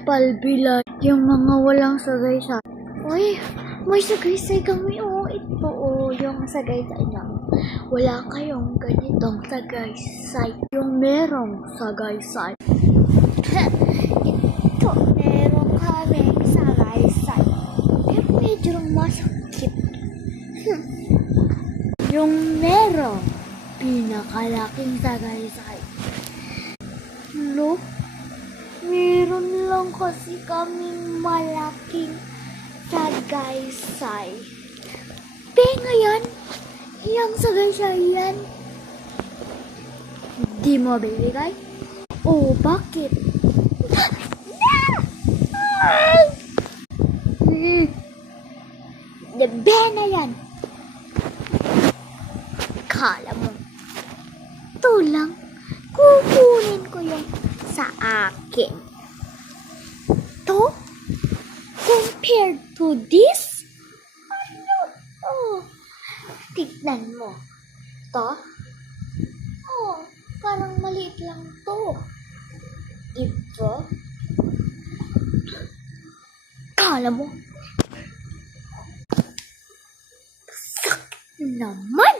palbilay. Yung mga walang sagaysay. Uy, may sagaysay kami. Ito yung sagaysay lang. Wala kayong ganitong sagaysay. Yung merong sagaysay. Ito, meron kaming sagaysay. Pero medyo masakit. Yung merong pinakalaking sagaysay. No? Meron lang kasi kaming malaking sagaysay. Penga yan. Yung sagaysay yan. Di mo bibigay? Oh, bakit? Bena yan. Kala mo. Ito lang. Kukunin ko yung sa akin. To? Compared to this? Ano to? Tignan mo. To? Oh, parang maliit lang to. Diba? Kala mo? Sakit naman!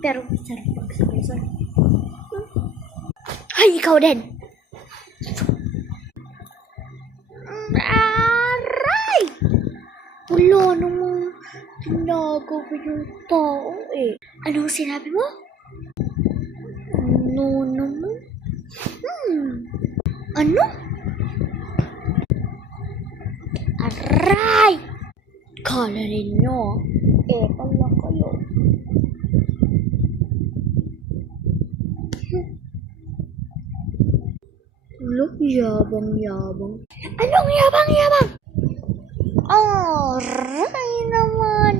Pero sarap magsabay-sabay. Hay, ikaw din! Aray! Wala namang ginagawa yung tao eh. Anong sinabi mo? No naman? Ano? Aray! Kala ninyo, pala kayo. Look, yabang-yabang. Anong yabang-yabang? Aray naman.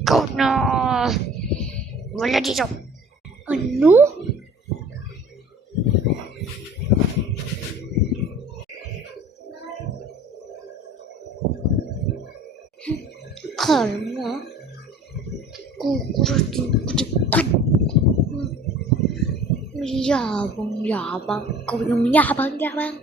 Ikaw na. Wala dito. Ano? Kalma. Kukuratin ko dyan. Yabang-yabang. Ikaw yung yabang-yabang.